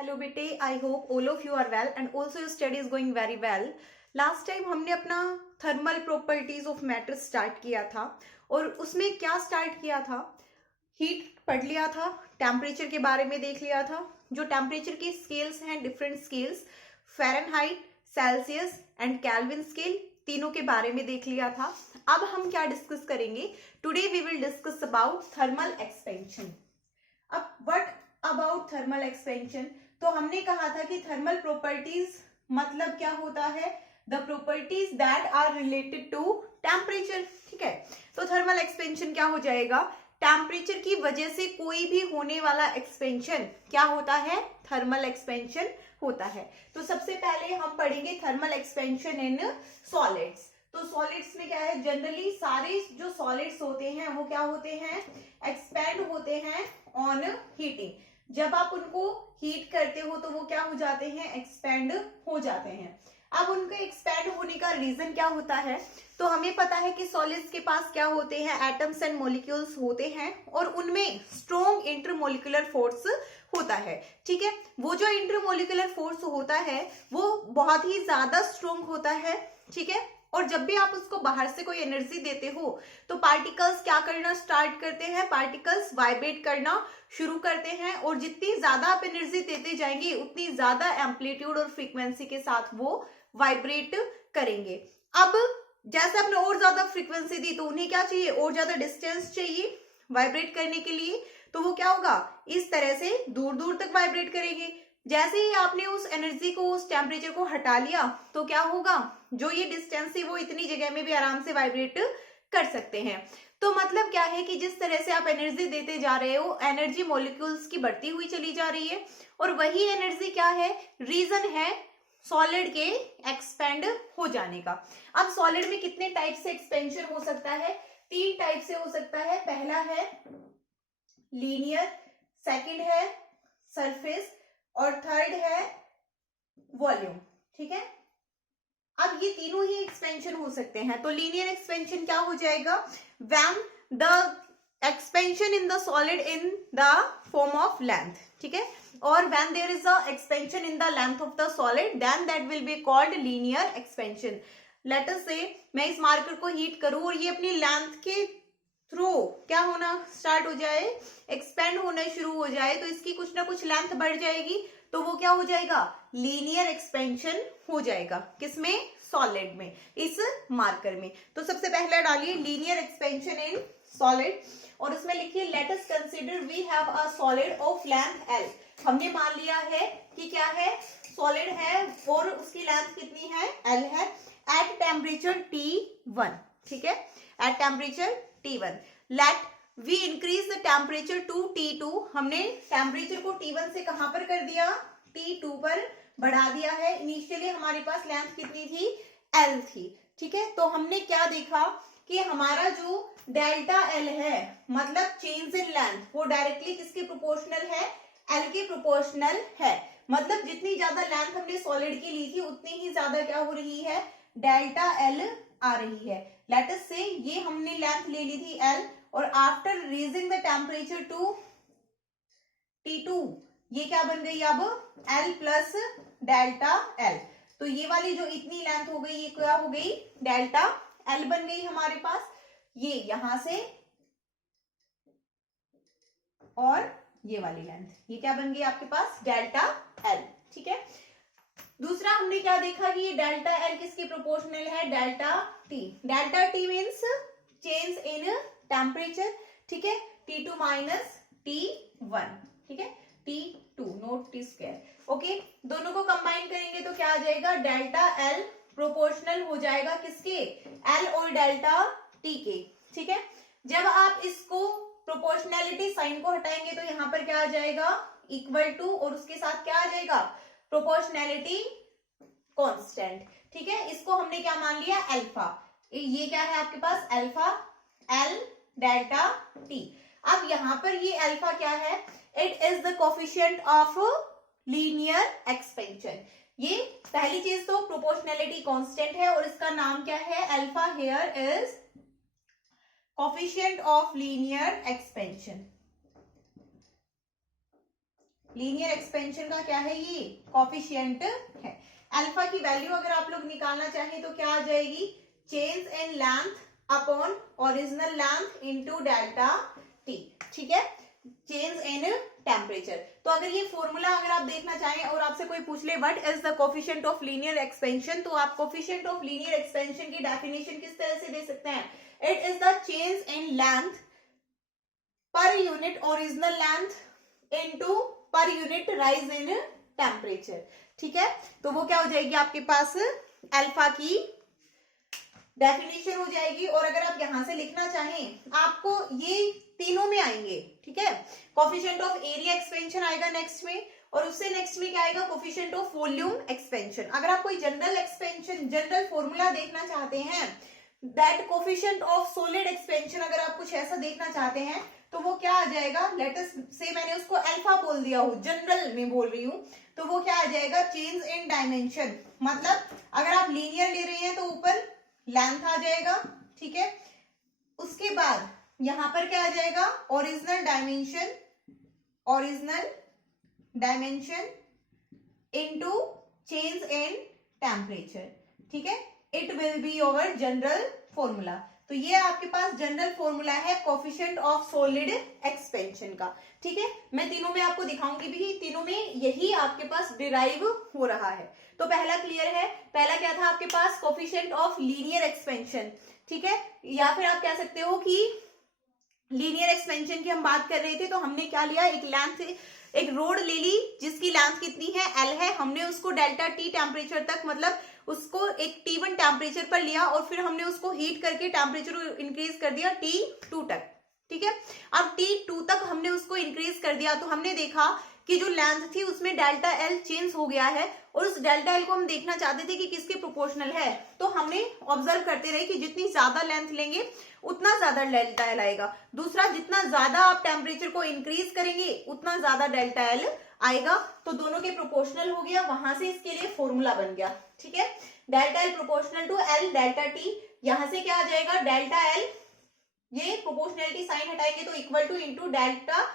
Hello बेटे, I hope all of you are well and also your study is going very well. Last time हमने अपना thermal properties of matter start किया था और उसमें क्या स्टार्ट किया था, हीट पढ़ लिया था, टेम्परेचर के बारे में देख लिया था। जो टेम्परेचर के स्केल्स हैं, different scales, Fahrenheit, Celsius and kelvin scale, तीनों के बारे में देख लिया था। अब हम क्या डिस्कस करेंगे? Today we will discuss about thermal expansion. अब व्हाट अबाउट थर्मल एक्सपेंशन? तो हमने कहा था कि थर्मल प्रॉपर्टीज मतलब क्या होता है? The properties that are related to temperature. ठीक है, तो थर्मल एक्सपेंशन क्या हो जाएगा? टेम्परेचर की वजह से कोई भी होने वाला एक्सपेंशन क्या होता है? थर्मल एक्सपेंशन होता है। तो सबसे पहले हम पढ़ेंगे थर्मल एक्सपेंशन इन सॉलिड्स। तो सॉलिड्स में क्या है? जनरली सारे जो सॉलिड्स होते हैं वो क्या होते हैं? एक्सपेंड होते हैं ऑन हीटिंग। जब आप उनको हीट करते हो तो वो क्या हो जाते हैं? एक्सपेंड हो जाते हैं। अब उनके एक्सपेंड होने का रीजन क्या होता है? तो हमें पता है कि सॉलिड्स के पास क्या होते हैं? एटम्स एंड मॉलिक्यूल्स होते हैं और उनमें स्ट्रॉन्ग इंटरमोलिकुलर फोर्स होता है। ठीक है, वो जो इंटरमोलिकुलर फोर्स होता है वो बहुत ही ज्यादा स्ट्रॉन्ग होता है। ठीक है, और जब भी आप उसको बाहर से कोई एनर्जी देते हो तो पार्टिकल्स क्या करना स्टार्ट करते हैं? पार्टिकल्स वाइब्रेट करना शुरू करते हैं और जितनी ज्यादा आप एनर्जी देते जाएंगे उतनी ज्यादा एम्पलीट्यूड और फ्रीक्वेंसी के साथ वो वाइब्रेट करेंगे। अब जैसे आपने और ज्यादा फ्रीक्वेंसी दी तो उन्हें क्या चाहिए? और ज्यादा डिस्टेंस चाहिए वाइब्रेट करने के लिए। तो वो क्या होगा? इस तरह से दूर दूर तक वाइब्रेट करेंगे। जैसे ही आपने उस एनर्जी को, उस टेम्परेचर को हटा लिया तो क्या होगा? जो ये डिस्टेंस है वो इतनी जगह में भी आराम से वाइब्रेट कर सकते हैं। तो मतलब क्या है कि जिस तरह से आप एनर्जी देते जा रहे हो, एनर्जी मॉलिक्यूल्स की बढ़ती हुई चली जा रही है और वही एनर्जी क्या है? रीजन है सॉलिड के एक्सपेंड हो जाने का। अब सॉलिड में कितने टाइप से एक्सपेंशन हो सकता है? 3 टाइप से हो सकता है। पहला है लीनियर, सेकंड है सरफेस और थर्ड है वॉल्यूम। ठीक है, अब ये तीनों ही एक्सपेंशन हो सकते हैं। तो लीनियर एक्सपेंशन क्या हो जाएगा? When the expansion in the solid in the form of length. ठीक है, और when there is a expansion in the length of the solid then that will be called linear expansion. Let us से मैं इस marker को heat करूं और ये अपनी लेंथ के थ्रू क्या होना स्टार्ट हो जाए? एक्सपेंड होना शुरू हो जाए, तो इसकी कुछ ना कुछ लेंथ बढ़ जाएगी तो वो क्या हो जाएगा? लीनियर एक्सपेंशन हो जाएगा। किसमें? सॉलिड में, इस मार्कर में। तो सबसे पहले डालिए लीनियर एक्सपेंशन इन सॉलिड और उसमें लिखिए let us consider we have a solid of length L. हमने मान लिया है कि क्या है? सॉलिड है और उसकी लेंथ कितनी है? एल है। At temperature T1। ठीक है, at temperature T1 let we increase the temperature to T2। हमने टेम्परेचर को T1 से कहां पर कर दिया? T2 पर बढ़ा दिया है। इनिशियली हमारे पास लेंथ कितनी थी? L थी। ठीक है, तो हमने क्या देखा कि हमारा जो डेल्टा L है मतलब चेंज इन लेंथ, वो डायरेक्टली किसके प्रोपोर्शनल है? L के प्रोपोर्शनल है। मतलब जितनी ज्यादा लेंथ हमने सॉलिड की ली थी उतनी ही ज्यादा क्या हो रही है? डेल्टा L आ रही है। लेट अस से ये हमने लेंथ ले ली थी L और after raising the temperature to T2 ये क्या बन गई? अब L प्लस डेल्टा L। तो ये वाली जो इतनी लेंथ हो गई ये क्या हो गई? डेल्टा L बन गई हमारे पास। ये यहां से और ये वाली लेंथ ये क्या बन गई आपके पास? Delta L। ठीक है, दूसरा हमने क्या देखा कि ये डेल्टा L किसके प्रोपोर्शनल है? Delta T। Delta T means change in temperature. ठीक है, T2 माइनस T1। ठीक है, T2 note T square. Okay, दोनों को कंबाइन करेंगे तो क्या आ जाएगा? डेल्टा L प्रोपोर्शनल हो जाएगा किसके? L और डेल्टा T के। ठीक है, जब आप इसको प्रोपोर्शनैलिटी साइन को हटाएंगे तो यहां पर क्या आ जाएगा? इक्वल टू, और उसके साथ क्या आ जाएगा? Proportionality constant. ठीक है, इसको हमने क्या मान लिया? अल्फा। ये क्या है आपके पास? Alpha L delta T। अब यहां पर ये अल्फा क्या है? It is the coefficient of linear expansion. ये पहली चीज तो प्रोपोर्शनैलिटी कांस्टेंट है और इसका नाम क्या है? Alpha here is coefficient of linear expansion. Linear expansion का क्या है, ये कॉफिशिएंट है। अल्फा की वैल्यू अगर आप लोग निकालना चाहें तो क्या आ जाएगी, change in length upon original length into delta T, ठीक है, चेंज इन टेम्परेचर। तो अगर ये फॉर्मूला अगर आप देखना चाहें और आपसे कोई पूछ ले what is the coefficient of linear expansion, तो आप कोफिशिएंट ऑफ लीनियर एक्सपेंशन की डेफिनेशन किस तरह से दे सकते हैं, it is the change in length per unit original length into per unit rise in temperature, ठीक है। तो वो क्या हो जाएगी आपके पास, अल्फा की डेफिनेशन हो जाएगी। और अगर आप यहां से लिखना चाहें, आपको ये तीनों में आएंगे, ठीक है। कोफिशिएंट ऑफ एरिया एक्सपेंशन आएगा नेक्स्ट में, और उससे नेक्स्ट में क्या आएगा, कोफिशिएंट ऑफ वॉल्यूम एक्सपेंशन। अगर आप कोई जनरल एक्सपेंशन जनरल फॉर्मूला देखना चाहते हैं, that coefficient of solid expansion, अगर आप कुछ ऐसा देखना चाहते हैं तो वो क्या आ जाएगा, लेट अस से मैंने उसको अल्फा बोल दिया हूं, जनरल में बोल रही हूं, तो वो क्या आ जाएगा, चेंज इन डायमेंशन। मतलब अगर आप लीनियर ले रहे हैं तो ऊपर लेंथ आ जाएगा, ठीक है। उसके बाद यहां पर क्या आ जाएगा, original dimension into change in temperature, ठीक है। It will be your general formula. तो ये आपके पास जनरल फॉर्मूला है कोफिशिएंट ऑफ सॉलिड एक्सपेंशन का, ठीक है। मैं तीनों में आपको दिखाऊंगी भी, तीनों में यही आपके पास डिराइव हो रहा है। तो पहला क्लियर है, पहला क्या था आपके पास, कोफिशिएंट ऑफ लीनियर एक्सपेंशन, ठीक है। या फिर आप कह सकते हो कि लीनियर एक्सपेंशन की हम बात कर रहे थे, तो हमने क्या लिया, एक लेंथ, एक रोड ले ली जिसकी लेंथ कितनी है, एल है, हमने उसको डेल्टा टी टेम्परेचर तक, मतलब उसको एक T1 टेम्परेचर पर लिया और फिर हमने उसको हीट करके टेम्परेचर इंक्रीज कर दिया T2 तक, ठीक है। अब T2 तक हमने उसको इंक्रीज कर दिया तो हमने देखा कि जो लेंथ थी उसमें डेल्टा एल चेंज हो गया है, और उस डेल्टा एल को हम देखना चाहते थे कि किसके प्रोपोर्शनल है। तो हमने ऑब्जर्व करते रहे कि जितनी ज्यादा लेंथ लेंगे उतना ज्यादा डेल्टा एल आएगा। दूसरा, जितना ज्यादा आप टेम्परेचर को इंक्रीज करेंगे उतना ज्यादा डेल्टा एल आएगा। तो दोनों के प्रोपोर्शनल हो गया, वहां से इसके लिए फॉर्मूला बन गया, ठीक है। Delta L proportional to L delta T, यहां से क्या आ जाएगा, डेल्टा एल, ये प्रोपोर्शनलिटी साइन हटाएंगे तो इक्वल टू इंटू डेल्टा,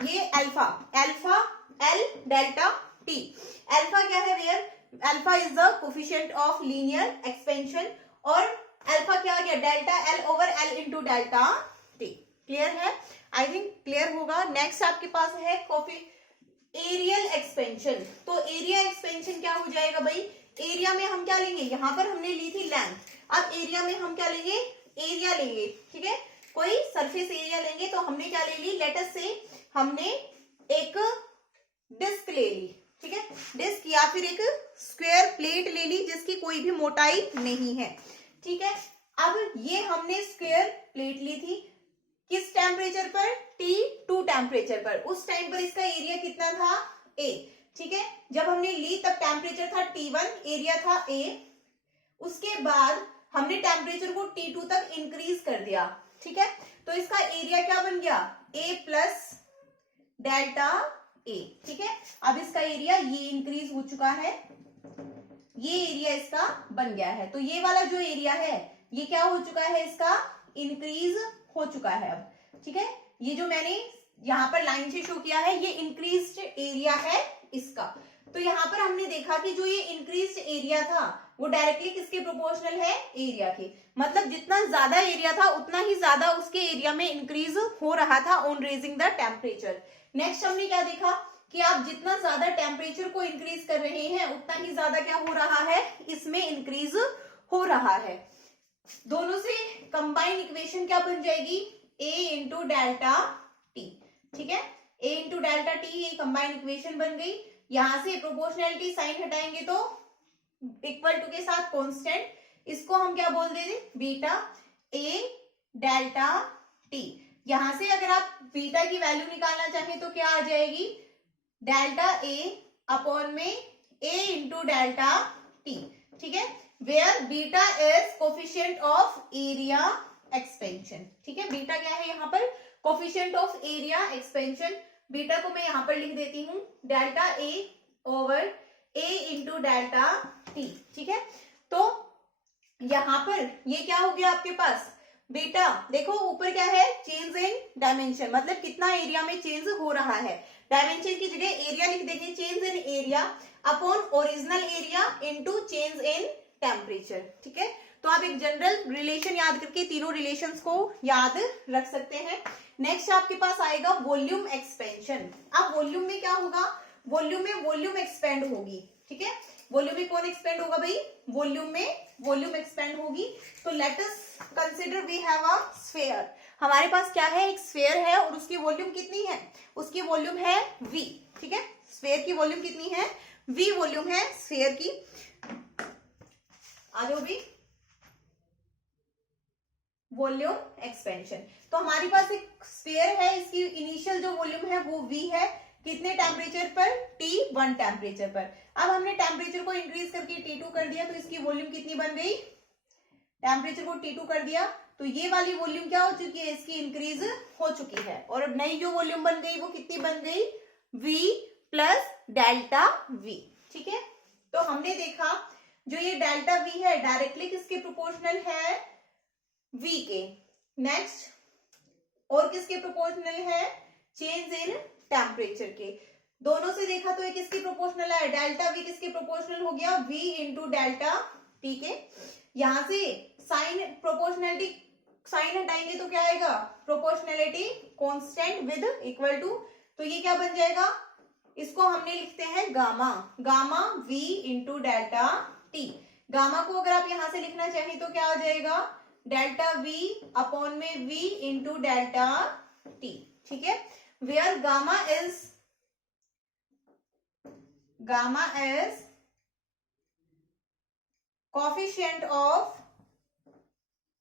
ये alpha, alpha L delta T. Alpha क्या है, where alpha is the coefficient of linear expansion, और अल्फा क्या आ गया, delta L over L into delta T. Clear है, आई थिंक क्लियर होगा। नेक्स्ट आपके पास है एरियल एक्सपेंशन। तो एरिया एक्सपेंशन क्या हो जाएगा भाई, एरिया में हम क्या लेंगे, यहां पर हमने ली थी लेंथ, अब एरिया में हम क्या लेंगे, एरिया लेंगे, ठीक है। कोई सरफेस एरिया लेंगे, तो हमने क्या ले ली, लेट अस से हमने एक डिस्क ले ली, ठीक है, डिस्क या फिर एक स्क्वायर प्लेट ले ली जिसकी कोई भी मोटाई नहीं है, ठीक है। अब ये हमने स्क्वायर प्लेट ली थी किस टेम्परेचर पर, T2 टेम्परेचर पर। उस टाइम पर इसका एरिया कितना था, A, ठीक है। जब हमने ली तब टेम्परेचर था T1, एरिया था A। उसके बाद हमने टेम्परेचर को T2 तक इंक्रीज कर दिया, ठीक है। तो इसका एरिया क्या बन गया, A प्लस डेल्टा A, ठीक है। अब इसका एरिया ये इंक्रीज हो चुका है, ये एरिया इसका बन गया है। तो ये वाला जो एरिया है ये क्या हो चुका है, इसका इंक्रीज हो चुका है अब, ठीक है। ये जो मैंने यहाँ पर लाइन से शो किया है ये इंक्रीज्ड एरिया है इसका। तो यहाँ पर हमने देखा कि जो ये इंक्रीज्ड एरिया था वो डायरेक्टली किसके प्रोपोर्शनल है, एरिया के। मतलब जितना ज्यादा एरिया था उतना ही ज्यादा उसके एरिया में इंक्रीज हो रहा था on raising the temperature. Next हमने क्या देखा कि आप जितना ज्यादा टेम्परेचर को इंक्रीज कर रहे हैं उतना ही ज्यादा क्या हो रहा है, इसमें इंक्रीज हो रहा है। दोनों से कंबाइन इक्वेशन क्या बन जाएगी, A इंटू डेल्टा टी, ठीक है। A इंटू डेल्टा टी ये कंबाइन इक्वेशन बन गई। यहां से प्रोपोर्शनलिटी साइन हटाएंगे तो इक्वल टू के साथ कांस्टेंट, इसको हम क्या बोल देंगे, बीटा A डेल्टा टी। यहां से अगर आप बीटा की वैल्यू निकालना चाहें तो क्या आ जाएगी, डेल्टा A अपॉन में A इंटू डेल्टा टी, ठीक है। Where beta is coefficient of area expansion, ठीक है। बीटा क्या है यहाँ पर, coefficient of area expansion. Beta को मैं यहाँ पर लिख देती हूँ delta A over A into delta T, ठीक है। तो यहाँ पर ये क्या हो गया आपके पास, बीटा देखो ऊपर क्या है, चेंज इन डायमेंशन, मतलब कितना एरिया में चेंज हो रहा है। डायमेंशन की जगह एरिया लिख देंगे, change in area upon original area into change in temperature. ठीक है, तो आप एक जनरल रिलेशन याद करके तीनों रिलेशंस को याद रख सकते हैं। नेक्स्ट आपके पास आएगा वॉल्यूम एक्सपेंशन। अब वॉल्यूम में क्या होगा, वॉल्यूम में वॉल्यूम एक्सपेंड होगी। ठीक है, वॉल्यूम में कौन एक्सपेंड होगा भाई, वॉल्यूम में वॉल्यूम एक्सपेंड होगी। तो let us consider we have a sphere. हमारे पास क्या है, एक स्फीयर है और उसकी वॉल्यूम कितनी है, उसकी वॉल्यूम है v। ठीक है, स्फीयर की वॉल्यूम कितनी है, v वॉल्यूम है स्फीयर की। आ जाओ भी, वॉल्यूम एक्सपेंशन। तो हमारे पास एक स्फीयर है, इसकी इनिशियल जो वॉल्यूम है वो v है, कितने टेम्परेचर पर, T1 टेम्परेचर पर। अब हमने टेम्परेचर को इंक्रीज करके T2 कर दिया, तो इसकी वॉल्यूम कितनी बन गई, टेम्परेचर को T2 कर दिया तो ये वाली वॉल्यूम क्या हो चुकी है, इसकी इंक्रीज हो चुकी है। और अब नई जो वॉल्यूम बन गई वो कितनी बन गई, V प्लस डेल्टा V। ठीक है, तो हमने देखा जो ये डेल्टा V है डायरेक्टली किसके प्रोपोर्शनल है, V के। नेक्स्ट और किसके प्रोपोर्शनल है, चेंज इन टेम्परेचर के। दोनों से देखा तो ये किसकी प्रोपोर्शनल है, डेल्टा V किसके प्रोपोर्शनल हो गया, V इंटू डेल्टा T के। यहां से साइन प्रोपोर्शनलिटी, साइन हटाएंगे तो क्या आएगा, proportionality constant with equal to, तो ये क्या बन जाएगा, इसको हमने लिखते हैं gamma, gamma V into delta T। Gamma को अगर आप यहां से लिखना चाहें तो क्या आ जाएगा, डेल्टा V अपॉन में V इंटू डेल्टा T। ठीक है, where gamma is coefficient of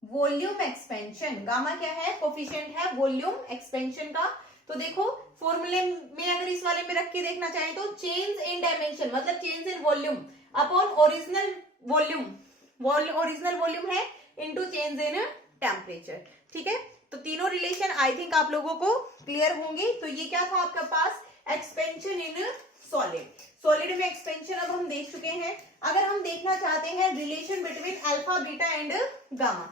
volume expansion. Gamma क्या है, कोफिशिएंट है वॉल्यूम एक्सपेंशन का। तो देखो फॉर्मूले में अगर इस वाले में रख के देखना चाहें तो चेंज इन डायमेंशन मतलब change in volume upon original volume, original volume है इनटू चेंज इन टेम्परेचर। ठीक है, तो तीनों रिलेशन आई थिंक आप लोगों को क्लियर होंगे। तो ये क्या था आपके पास, एक्सपेंशन इन सॉलिड। सॉलिड में एक्सपेंशन अब हम देख चुके हैं। अगर हम देखना चाहते हैं relation between alpha beta and gamma,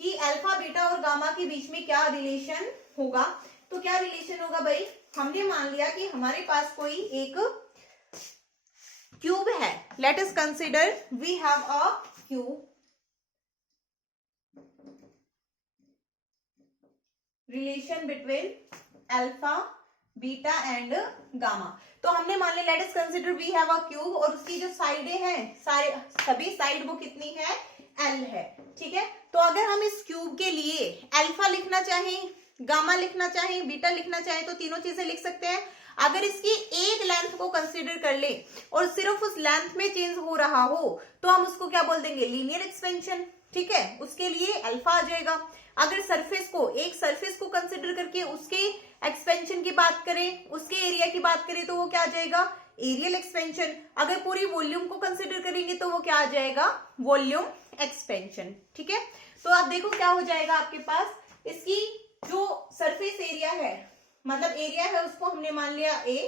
कि अल्फा बीटा और गामा के बीच में क्या रिलेशन होगा, तो क्या रिलेशन होगा भाई, हमने मान लिया कि हमारे पास कोई एक क्यूब है। Let us consider we have a cube, relation between alpha beta and gamma. तो हमने मान लिया let us consider we have a cube और उसकी जो साइडें हैं सारे सभी साइड वो कितनी है, L है। ठीक है, तो अगर हम इस क्यूब के लिए अल्फा लिखना चाहें, गामा लिखना चाहें, बीटा लिखना चाहें तो तीनों चीजें लिख सकते हैं। अगर इसकी एक लेंथ को कंसीडर कर ले और सिर्फ उस लेंथ में चेंज हो रहा हो तो हम उसको क्या बोल देंगे, लीनियर एक्सपेंशन। ठीक है, उसके लिए अल्फा आ जाएगा। अगर सरफेस को, एक सरफेस को कंसीडर करके उसके एक्सपेंशन की बात करें, उसके एरिया की बात करें तो वो क्या आ जाएगा, एरियल एक्सपेंशन। अगर पूरी वॉल्यूम को कंसीडर करेंगे तो वो क्या आ जाएगा, वॉल्यूम एक्सपेंशन। ठीक है, तो आप देखो क्या हो जाएगा आपके पास, इसकी जो सरफेस एरिया है मतलब एरिया है उसको हमने मान लिया A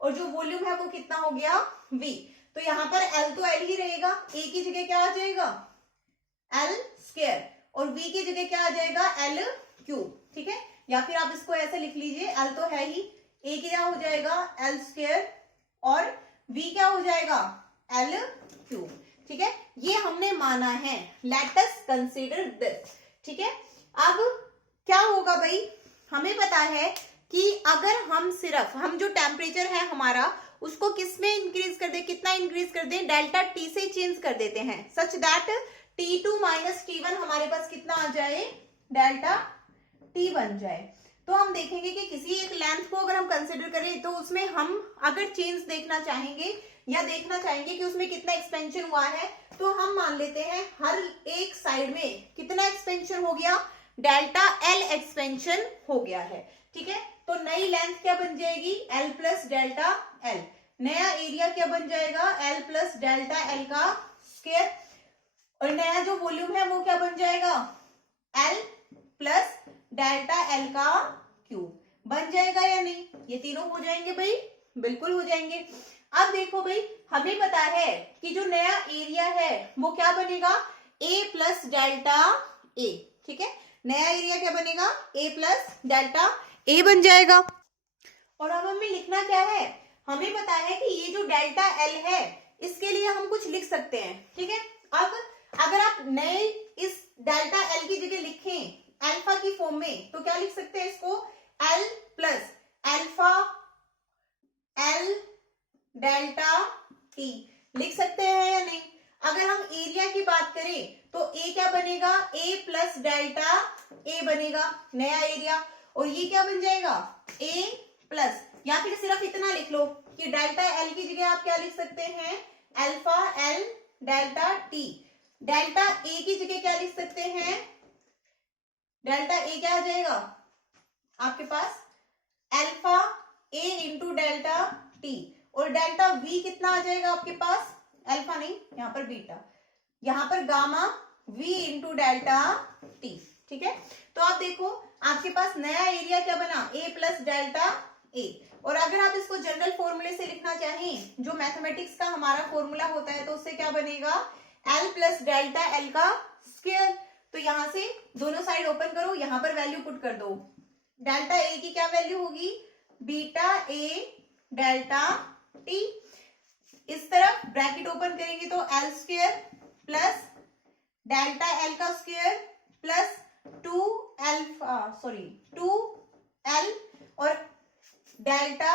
और जो वॉल्यूम है वो कितना हो गया V। तो यहाँ पर L तो L ही रहेगा, A की जगह क्या आ जाएगा L स्क्वायर और V की जगह क्या आ जाएगा L क्यूब। ठीक है, या फिर आप इसको ऐसे लिख लीजिए, L तो है ही, A क्या हो जाएगा L स्क्वायर और V क्या हो जाएगा L क्यूब। ठीक है, ये हमने माना है, लेट अस कंसीडर दिस। ठीक है, अब क्या होगा भाई, हमें पता है कि अगर हम सिर्फ हम जो टेम्परेचर है हमारा उसको किस में इंक्रीज कर दे, कितना इंक्रीज कर दे, डेल्टा T से चेंज कर देते हैं such that T2 minus T1 हमारे पास कितना आ जाए, डेल्टा T बन जाए। तो हम देखेंगे कि किसी एक लेंथ को अगर हम कंसिडर करें तो उसमें हम अगर चेंज देखना चाहेंगे या देखना चाहेंगे कि उसमें कितना एक्सपेंशन हुआ है, तो हम मान लेते हैं हर एक साइड में कितना एक्सपेंशन हो गया, डेल्टा L एक्सपेंशन हो गया है। ठीक है, तो नई लेंथ क्या बन जाएगी, L प्लस डेल्टा L। नया एरिया क्या बन जाएगा, L प्लस डेल्टा L का स्क्वायर। और नया जो वॉल्यूम है वो क्या बन जाएगा, L प्लस डेल्टा L का क्यूब। बन जाएगा या नहीं, ये तीनों हो जाएंगे भाई, बिल्कुल हो जाएंगे। अब देखो भाई, हमें पता है कि जो नया एरिया है वो क्या बनेगा, A प्लस डेल्टा A। ठीक है, नया एरिया क्या बनेगा, A प्लस डेल्टा A बन जाएगा। और अब हमें लिखना क्या है, हमें पता है कि ये जो डेल्टा एल है इसके लिए हम कुछ लिख सकते हैं, ठीक है। अब अगर आप नए इस डेल्टा एल की जगह लिखें अल्फा की फॉर्म में तो क्या लिख सकते हैं इसको, L plus alpha L delta T लिख सकते हैं या नहीं। अगर हम एरिया की बात करें तो ए क्या बनेगा, ए प्लस डेल्टा ए बनेगा नया एरिया, और ये क्या बन जाएगा, ए प्लस, या फिर सिर्फ इतना लिख लो कि डेल्टा एल की जगह आप क्या लिख सकते हैं, alpha L delta T. Delta A की जगह क्या लिख सकते हैं, डेल्टा ए क्या आ जाएगा आपके पास, अल्फा ए इंटू डेल्टा टी, और डेल्टा वी कितना आ जाएगा आपके पास, अल्फा नहीं यहाँ पर बीटा, यहाँ पर gamma V into delta T, ठीक है। तो आप देखो आपके पास नया एरिया क्या बना, ए प्लस डेल्टा ए, और अगर आप इसको जनरल फॉर्मूले से लिखना चाहें जो मैथमेटिक्स का हमारा फॉर्मूला होता है तो उससे क्या बनेगा, एल प्लस डेल्टा एल का स्क्वायर। तो यहां से दोनों साइड ओपन करो, यहां पर वैल्यू पुट कर दो, डेल्टा ए की क्या वैल्यू होगी, बीटा ए डेल्टा टी, इस तरफ ब्रैकेट ओपन करेंगे तो L square plus delta L का स्क्वायर प्लस 2 एल और डेल्टा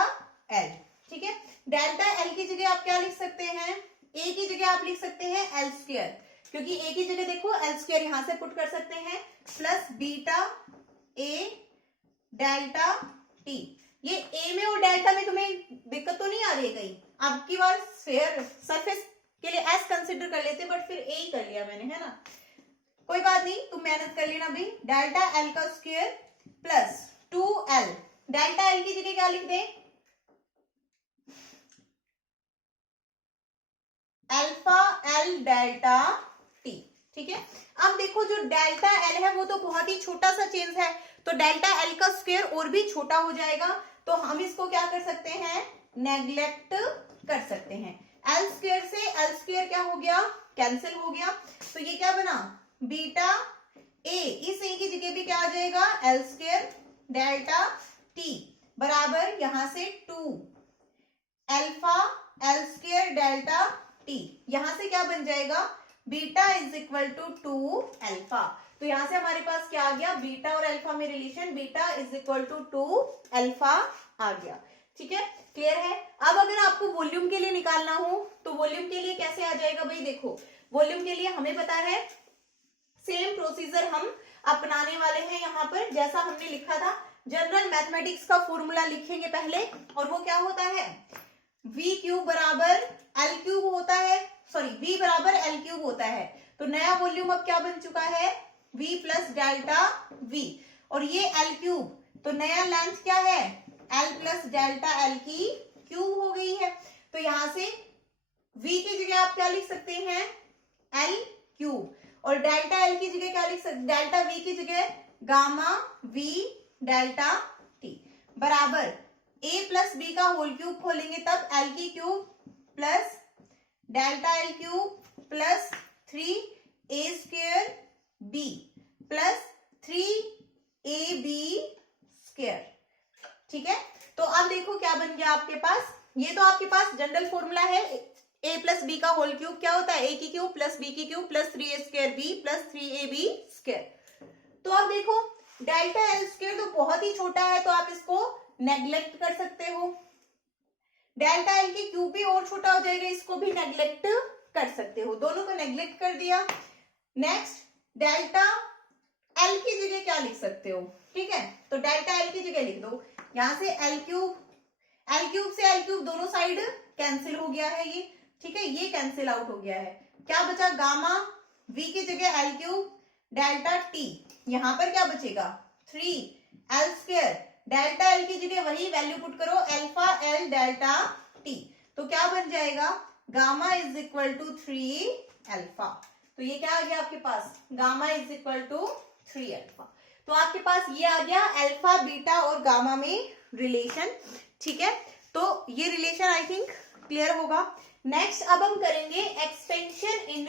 एल, ठीक है। डेल्टा एल की जगह आप क्या लिख सकते हैं, ए की जगह आप लिख सकते हैं एल स्क्वायर, क्योंकि ए की जगह देखो एल स्क्वायर यहां से पुट कर सकते हैं, plus beta A delta T. ये ए में और डेल्टा में तुम्हें दिक्कत तो नहीं आ रही है कहीं, आपकी बार स्फीयर सरफेस के लिए एस कंसिडर कर लेते, बट फिर ए ही कर लिया मैंने, है ना, कोई बात नहीं, तुम मेहनत कर लेना भाई। डेल्टा एल का square plus 2l, delta L की जगह क्या लिख दें, अल्फा एल डेल्टा टी, ठीक है। अब देखो जो डेल्टा एल है वो तो बहुत ही छोटा सा चेंज है, तो डेल्टा एल का स्क्वायर और भी छोटा हो जाएगा, तो हम इसको क्या कर सकते हैं, नेग्लेक्ट कर सकते हैं। एल स्क्वायर से एल स्क्वायर क्या हो गया, कैंसिल हो गया, तो ये क्या बना, बीटा ए, इस ए की जगह भी क्या आ जाएगा, एल स्क्वायर डेल्टा टी बराबर यहां से 2 alpha L square delta T, यहां से क्या बन जाएगा, beta is equal to 2 alpha. तो यहां से हमारे पास क्या आ गया, बीटा और अल्फा में relation, beta is equal to 2 alpha आ गया, ठीक है, क्लियर है। अब अगर आपको वॉल्यूम के लिए निकालना हो तो वॉल्यूम के लिए कैसे आ जाएगा भाई, देखो वॉल्यूम के लिए हमें पता है सेम प्रोसीजर हम अपनाने वाले हैं, यहाँ पर जैसा हमने लिखा था जनरल मैथमेटिक्स का फॉर्मूला लिखेंगे पहले, और वो क्या होता है, v क्यूब बराबर एल क्यूब होता है, सॉरी v बराबर एल क्यूब होता है। तो नया वॉल्यूम अब क्या बन चुका है, v प्लस डेल्टा v, और ये एल क्यूब, तो नया लेंथ क्या है, एल प्लस डेल्टा एल की क्यूब हो गई है। तो यहां से v की जगह आप क्या लिख सकते हैं, एल क्यूब, और डेल्टा एल की जगह क्या लिख सकते, डेल्टा v की जगह गामा v डेल्टा टी बराबर a प्लस बी का होल क्यूब खोलेंगे तब एल की cube plus delta L cube plus 3a square b plus 3ab square, ठीक है। तो अब देखो क्या बन गया आपके पास, ये तो आपके पास जनरल फॉर्मूला है, a प्लस बी का होल क्यूब क्या होता है, a की क्यूब प्लस b की cube plus 3a square b plus 3ab square. तो अब देखो डेल्टा एल स्क्वायर तो बहुत ही छोटा है, तो आप इसको नेग्लेक्ट कर सकते हो, डेल्टा एल की क्यूब भी और छोटा हो जाएगा, इसको भी नेग्लेक्ट कर सकते हो, दोनों को नेग्लेक्ट कर दिया। नेक्स्ट डेल्टा एल की जगह क्या लिख सकते हो, ठीक है, तो डेल्टा एल की जगह लिख दो, यहां से एल क्यूब से एल क्यूब दोनों साइड कैंसिल हो गया है ये, ठीक है, ये कैंसिल आउट हो गया है, क्या बचा, गामा v की जगह एल क्यूब डेल्टा टी, यहां पर क्या बचेगा 3 एल स्क्वायर, डेल्टा एल की जगह वही वैल्यू पुट करो, अल्फा एल डेल्टा टी, तो क्या बन जाएगा, gamma is equal to 3 alpha. तो ये क्या आ गया आपके पास, gamma is equal to 3 alpha. तो आपके पास ये आ गया अल्फा बीटा और गामा में रिलेशन, ठीक है। तो ये रिलेशन आई थिंक क्लियर होगा। नेक्स्ट अब हम करेंगे एक्सपेंशन इन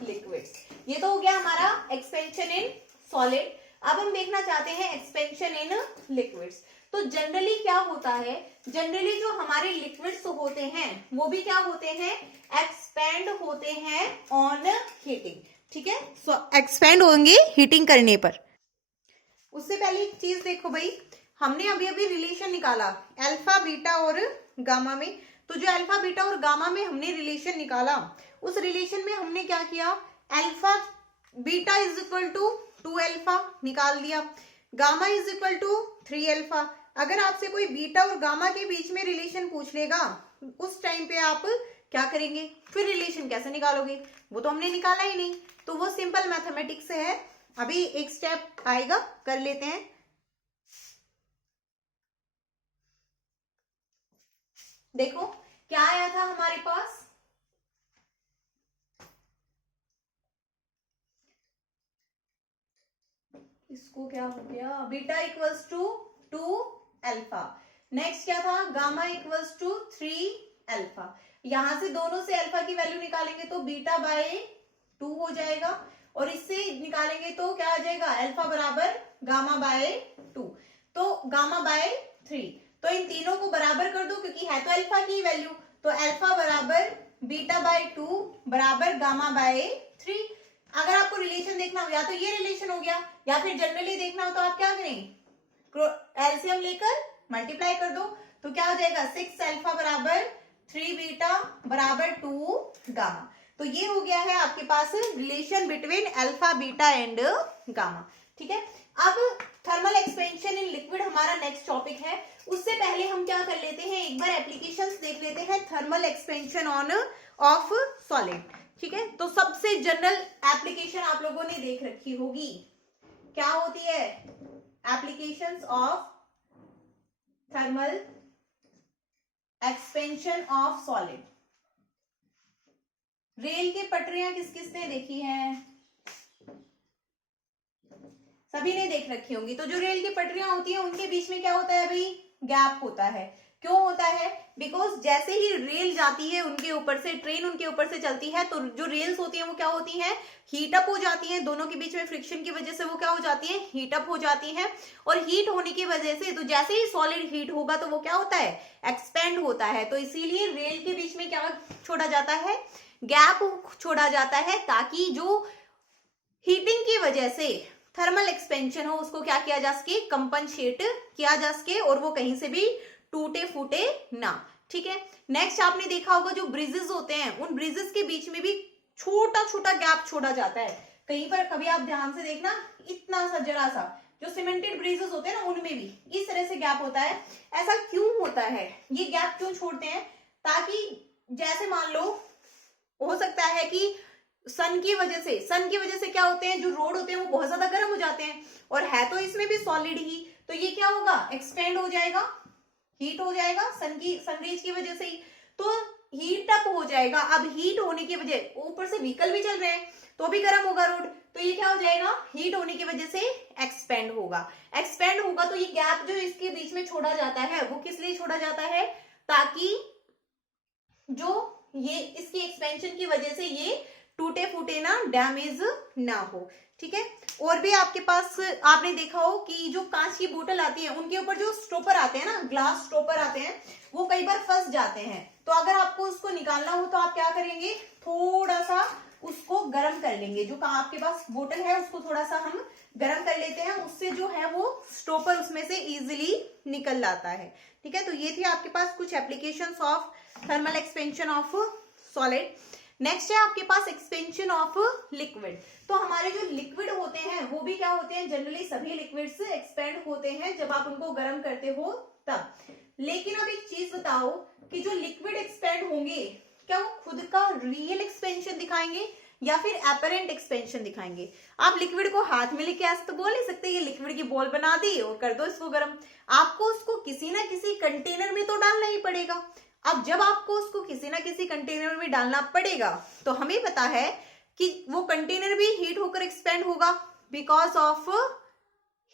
लिक्विड्स, ये तो हो गया हमारा एक्सपेंशन इन सॉलिड। अब हम देखना चाहते हैं एक्सपेंशन इन लिक्विड्स। तो जनरली क्या होता है, जनरली जो हमारे लिक्विड्स होते हैं वो भी क्या होते हैं, एक्सपेंड होते हैं ऑन हीटिंग, ठीक है। सो एक्सपेंड होंगे हीटिंग करने पर। उससे पहले एक चीज देखो भाई, हमने अभी अभी रिलेशन निकाला अल्फा बीटा और गामा में। तो जो अल्फा बीटा और गामा में हमने रिलेशन निकाला, उस रिलेशन में हमने क्या किया, alpha beta is equal to 2 alpha निकाल दिया, gamma is equal to 3 alpha. अगर आपसे कोई बीटा और गामा के बीच में रिलेशन पूछ लेगा, उस टाइम पे आप क्या करेंगे, फिर रिलेशन कैसे निकालोगे, वो तो हमने निकाला ही नहीं। तो वो सिंपल मैथमेटिक्स है। अभी एक स्टेप आएगा, कर लेते हैं। देखो क्या आया था हमारे पास, इसको क्या हो गया, beta equals to 2 alpha. Next क्या था, गामा इक्वल्स टू 3 अल्फा। यहां से दोनों से अल्फा की वैल्यू निकालेंगे तो बीटा बाय 2 हो जाएगा, और इससे निकालेंगे तो क्या आ जाएगा, अल्फा बराबर गामा बाय 2, तो गामा बाय 3। तो इन तीनों को बराबर कर दो क्योंकि है तो अल्फा की वैल्यू, तो अल्फा बराबर बीटा बाय 2 बराबर गामा बाय 3। अगर आपको रिलेशन देखना हो, या तो ये रिलेशन हो गया, या फिर जनरली देखना हो तो आप क्या करें, एलसीएम लेकर मल्टीप्लाई कर दो, तो क्या हो जाएगा 6 अल्फा बराबर 3 बीटा बराबर 2 गामा। तो ये हो गया है आपके पास relation between alpha beta and gamma, ठीक है। अब थर्मल एक्सपेंशन इन लिक्विड हमारा नेक्स्ट टॉपिक है। उससे पहले हम क्या कर लेते हैं, एक बार एप्लीकेशंस देख लेते हैं thermal expansion on off solid, ठीक है। तो सबसे जनरल एप्लीकेशन आप लोगों ने देख रखी होगी, क्या होती है, applications of thermal expansion of solid. Rail की पटरियां किस किसने देखी हैं, सभी ने देख रखी होंगी। तो जो रेल की पटरियां होती है उनके बीच में क्या होता है भाई, गैप होता है। क्यों होता है, बिकॉज जैसे ही रेल जाती है उनके ऊपर से, ट्रेन उनके ऊपर से चलती है, तो जो रेल्स होती हैं वो क्या होती हैं, हीट अप हो जाती हैं, दोनों के बीच में फ्रिक्शन की वजह से वो क्या हो जाती है, हीट अप हो जाती हैं। और हीट होने की वजह से, तो जैसे ही सॉलिड हीट होगा तो वो क्या होता है, एक्सपेंड होता है। तो इसीलिए रेल के बीच में क्या छोड़ा जाता है, गैप छोड़ा जाता है, ताकि जो हीटिंग की वजह से थर्मल एक्सपेंशन हो उसको क्या किया जा सके, कंपनसेट किया जा सके, और वो कहीं से भी टूटे फूटे ना, ठीक है। नेक्स्ट आपने देखा होगा जो ब्रिजेस होते हैं, उन ब्रिजेस के बीच में भी छोटा छोटा गैप छोड़ा जाता है। कहीं पर कभी आप ध्यान से देखना, इतना सा जरा सा, जो सीमेंटेड ब्रिजेस होते हैं ना उनमें भी इस तरह से गैप होता है। ऐसा क्यों होता है, ये गैप क्यों छोड़ते हैं, ताकि जैसे मान लो हो सकता है कि सन की वजह से क्या होते हैं, जो रोड होते हैं वो बहुत ज्यादा गर्म हो जाते हैं, और है तो इसमें भी सॉलिड ही, तो ये क्या होगा, एक्सपेंड हो जाएगा, हीट हो जाएगा सनरेज की वजह से ही, तो हीट अप हो जाएगा। अब हीट होने की वजह, ऊपर से व्हीकल भी चल रहे हैं तो भी गर्म होगा रोड, तो ये क्या हो जाएगा, हीट होने की वजह से एक्सपेंड होगा। तो ये गैप जो इसके बीच में छोड़ा जाता है वो किस लिए छोड़ा जाता है, ताकि जो ये इसकी एक्सपेंशन की वजह से ये टूटे फूटे ना, डैमेज ना हो, ठीक है। और भी आपके पास आपने देखा हो कि जो कांच की बोतल आती है उनके ऊपर जो स्टॉपर आते हैं ना, ग्लास स्टॉपर आते हैं, वो कई बार फंस जाते हैं। तो अगर आपको उसको निकालना हो तो आप क्या करेंगे, थोड़ा सा उसको गर्म कर लेंगे, जो आपके पास बोतल है उसको थोड़ा सा हम गर्म कर लेते हैं, उससे जो है वो स्टॉपर उसमें से इजीली निकल जाता है, ठीक है। तो ये थी आपके पास कुछ applications of thermal expansion of solid. Next है आपके पास एक्सपेंशन ऑफ लिक्विड। तो हमारे जो लिक्विड होते हैं वो भी क्या होते हैं, जनरली सभी लिक्विड्स एक्सपेंड होते हैं जब आप उनको गर्म करते हो तब। लेकिन अब एक चीज बताओ कि जो लिक्विड एक्सपेंड होंगे क्या वो खुद का रियल एक्सपेंशन दिखाएंगे या फिर एपरेंट एक्सपेंशन दिखाएंगे। आप लिक्विड को हाथ में लेके ऐसे तो बोल नहीं सकते ये लिक्विड की बॉल बना दी और कर दो इसको गर्म, आपको उसको किसी ना किसी कंटेनर में तो डालना ही पड़ेगा। अब जब आपको उसको किसी ना किसी कंटेनर में डालना पड़ेगा तो हमें पता है कि वो कंटेनर भी हीट होकर एक्सपेंड होगा बिकॉज ऑफ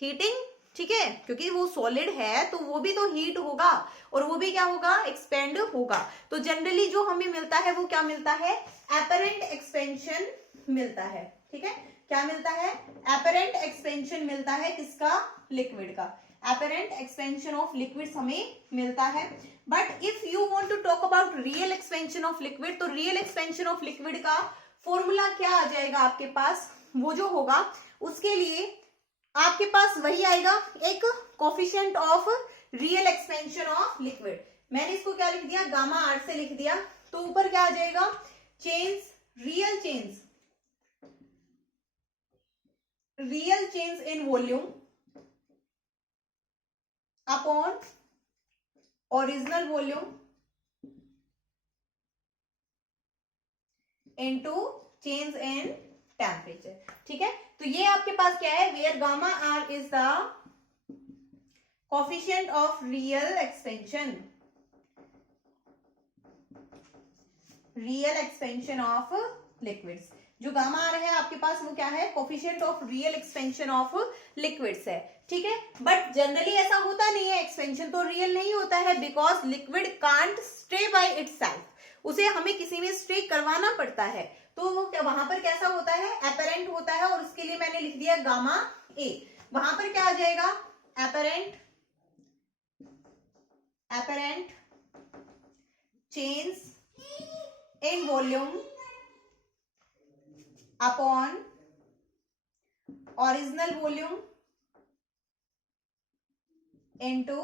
हीटिंग, ठीक है, क्योंकि वो सॉलिड है तो वो भी तो हीट होगा और वो भी क्या होगा, एक्सपेंड होगा। तो जनरली जो हमें मिलता है वो क्या मिलता है, एपरेंट एक्सपेंशन मिलता है, ठीक है। क्या मिलता है, एपरेंट एक्सपेंशन मिलता है किसका, लिक्विड का। एपरेंट एक्सपेंशन ऑफ लिक्विड्स हमें मिलता है। But if you want to talk about real expansion of liquid, तो रियल एक्सपेंशन ऑफ लिक्विड का फॉर्मूला क्या आ जाएगा आपके पास, वो जो होगा उसके लिए आपके पास वही आएगा, एक coefficient of real expansion of liquid. मैंने इसको क्या लिख दिया, गामा आर से लिख दिया। तो ऊपर क्या आ जाएगा, change, real change in volume upon original volume into change in temperature. ठीक है, तो ये आपके पास क्या है, where gamma R is the coefficient of real expansion of liquids. जो गामा आर है आपके पास वो क्या है, coefficient of real expansion of liquids है। ठीक है, बट जनरली ऐसा होता नहीं है, एक्सपेंशन तो रियल नहीं होता है, because liquid can't stay by itself, उसे हमें किसी में स्टे करवाना पड़ता है। तो वो वहां पर कैसा होता है, एपरेंट होता है, और उसके लिए मैंने लिख दिया गामा ए। वहां पर क्या आ जाएगा, apparent change in volume upon original volume into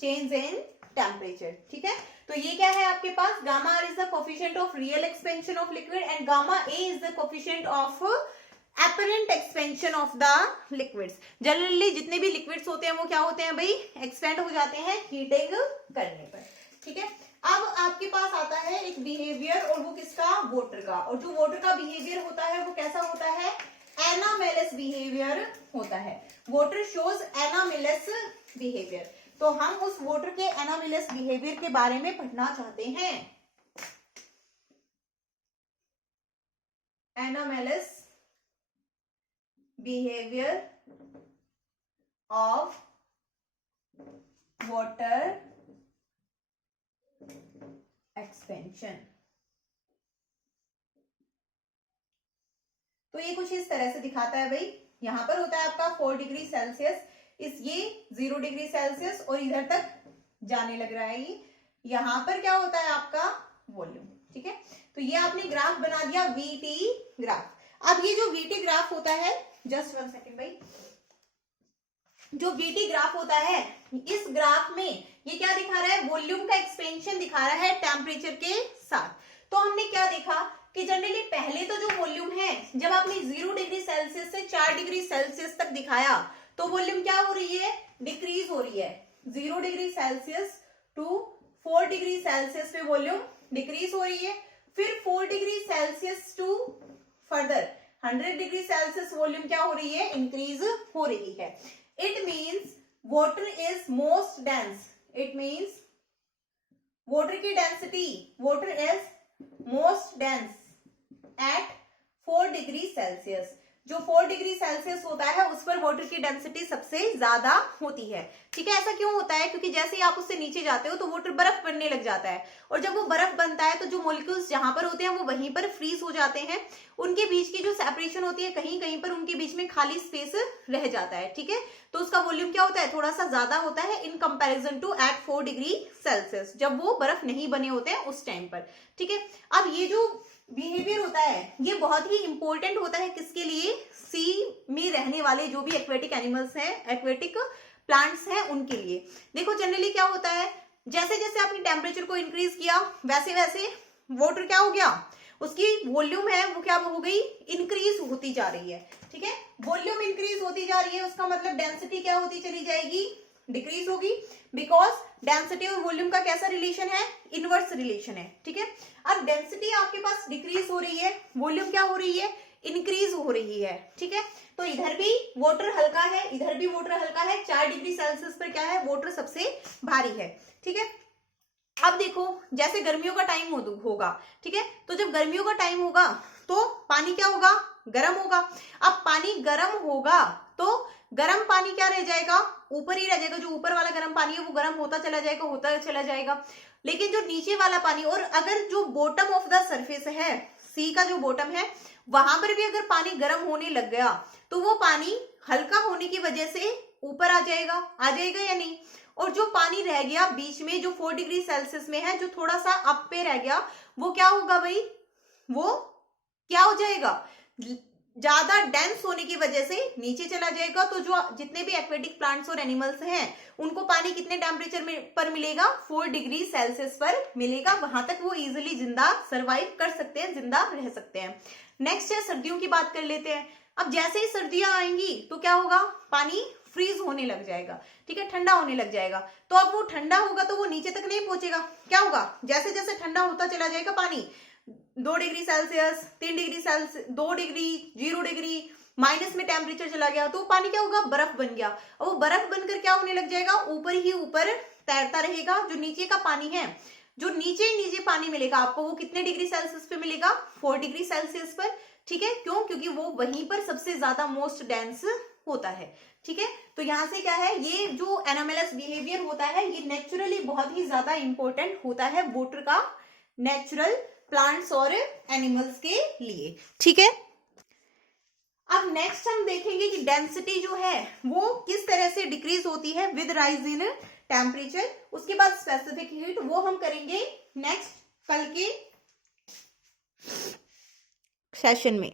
change in temperature. ठीक है, तो ये क्या है आपके पास, gamma R is the coefficient of real expansion of liquid and gamma A is the coefficient of apparent expansion of the liquids. Generally जितने भी लिक्विड्स होते हैं वो क्या होते हैं भाई, एक्सपेंड हो जाते हैं हीटिंग करने पर। ठीक है, अब आपके पास आता है एक बिहेवियर, और वो किसका, वाटर का। और जो वाटर का बिहेवियर होता है वो कैसा होता है, एनामेलस बिहेवियर होता है। Water shows anomalous behaviour. तो हम उस वाटर के एनामेलस बिहेवियर के बारे में पढ़ना चाहते हैं। Anomalous behaviour of water expansion. तो ये कुछ इस तरह से दिखाता है भाई। यहां पर होता है आपका 4 डिग्री सेल्सियस, इस ये 0 डिग्री सेल्सियस और इधर तक जाने लग रहा है ये। यहां पर क्या होता है आपका वॉल्यूम। ठीक है, तो ये आपने ग्राफ बना दिया, वीटी ग्राफ। अब ये जो वीटी ग्राफ होता है, जस्ट 1 सेकेंड भाई, जो वीटी ग्राफ होता है, इस ग्राफ में ये क्या दिखा रहा है, वॉल्यूम का एक्सपेंशन दिखा रहा है टेम्परेचर के साथ। तो हमने क्या देखा कि जनरली पहले तो जो वॉल्यूम है, जब आपने 0 डिग्री सेल्सियस से 4 डिग्री सेल्सियस तक दिखाया तो वॉल्यूम क्या हो रही है, डिक्रीज हो रही है। 0 degree Celsius to 4 degree Celsius पे वॉल्यूम डिक्रीज हो रही है। फिर 4 degree Celsius to further 100 degree Celsius volume क्या हो रही है, इंक्रीज हो रही है। It means water is most dense. It means water की density, water is most dense at 4 degree Celsius. जो 4 डिग्री सेल्सियस होता है उस पर वाटर की डेंसिटी सबसे ज्यादा होती है। ठीक है, ऐसा क्यों होता है, क्योंकि जैसे ही आप उससे नीचे जाते हो तो वाटर बर्फ बनने लग जाता है, और जब वो बर्फ बनता है तो जो मॉलिक्यूल्स जहां पर होते हैं वो वहीं पर फ्रीज हो जाते हैं। उनके बीच की जो सेपरेशन होती है, कहीं कहीं पर उनके बीच में खाली स्पेस रह जाता है। ठीक है, तो उसका वॉल्यूम क्या होता है, थोड़ा सा ज्यादा होता है in comparison to at 4 degree Celsius, जब वो बर्फ नहीं बने होते हैं उस टाइम पर। ठीक है, अब ये जो बिहेवियर होता है ये बहुत ही इंपॉर्टेंट होता है किसके लिए, सी में रहने वाले जो भी एक्वेटिक एनिमल्स हैं, एक्वेटिक प्लांट्स हैं, उनके लिए। देखो जनरली क्या होता है, जैसे जैसे आपने टेम्परेचर को इंक्रीज किया वैसे वैसे वाटर क्या हो गया, उसकी वॉल्यूम है वो क्या हो गई, इंक्रीज होती जा रही है। ठीक है, वॉल्यूम इंक्रीज होती जा रही है, उसका मतलब डेंसिटी क्या होती चली जाएगी, डिक्रीज होगी, बिकॉज डेंसिटी और वॉल्यूम का कैसा रिलेशन है, इनवर्स रिलेशन है। ठीक है, अब डेंसिटी आपके पास डिक्रीज हो रही है, वॉल्यूम क्या हो रही है, इंक्रीज हो रही है। ठीक है, तो इधर भी वाटर हल्का है, इधर भी वाटर हल्का है। 4 डिग्री सेल्सियस पर क्या है, वाटर सबसे भारी है। ठीक है, अब देखो जैसे गर्मियों का टाइम होगा, ठीक है, तो जब गर्मियों का टाइम होगा तो पानी क्या होगा, गर्म होगा। अब पानी गर्म होगा तो गर्म पानी क्या रह जाएगा, ऊपर ही रह जाएगा। जो ऊपर वाला गर्म पानी है वो गर्म होता चला जाएगा, होता चला जाएगा। लेकिन जो नीचे वाला पानी, और अगर जो बॉटम ऑफ द सरफेस है, सी का जो बॉटम है, वहां पर भी अगर पानी गर्म होने लग गया तो वो पानी हल्का होने की वजह से ऊपर आ जाएगा या नहीं। और जो पानी रह गया बीच में, जो 4 डिग्री सेल्सियस में है, जो थोड़ा सा अप पे रह गया, वो क्या होगा भाई, वो क्या हो जाएगा, ज्यादा डेंस होने की वजह से नीचे चला जाएगा। तो जो जितने भी एक्वेटिक प्लांट्स और एनिमल्स हैं उनको पानी कितने टेम्परेचर पर मिलेगा, 4 डिग्री सेल्सियस पर मिलेगा। वहां तक वो इजिली जिंदा सर्वाइव कर सकते हैं, जिंदा रह सकते हैं। नेक्स्ट है सर्दियों की बात कर लेते हैं। अब जैसे ही सर्दियां आएंगी तो क्या होगा, पानी फ्रीज होने लग जाएगा, ठीक है, ठंडा होने लग जाएगा। तो अब वो ठंडा होगा तो वो नीचे तक नहीं पहुंचेगा। क्या होगा, जैसे जैसे ठंडा होता चला जाएगा पानी, 2 degree Celsius, 3 degree Celsius, 2 degree, 0 degree, minus में टेम्परेचर चला गया, तो पानी क्या होगा, बर्फ बन गया। और वो बर्फ बनकर क्या होने लग जाएगा, ऊपर ही ऊपर तैरता रहेगा। जो नीचे का पानी है, जो नीचे ही नीचे पानी मिलेगा आपको, वो कितने डिग्री सेल्सियस पे मिलेगा, 4 डिग्री सेल्सियस पर, ठीक है। क्यों, क्योंकि वो वहीं पर सबसे ज्यादा मोस्ट डेंस होता है, ठीक है। तो यहां से क्या है, ये जो एनोमलस बिहेवियर होता है ये नेचुरली बहुत ही ज्यादा इंपॉर्टेंट होता है वाटर का, नेचुरल प्लांट्स और एनिमल्स के लिए, ठीक है। अब नेक्स्ट हम देखेंगे कि डेंसिटी जो है वो किस तरह से डिक्रीज होती है विद राइज इन टेम्परेचर। उसके बाद स्पेसिफिक हीट, वो हम करेंगे नेक्स्ट कल के सेशन में।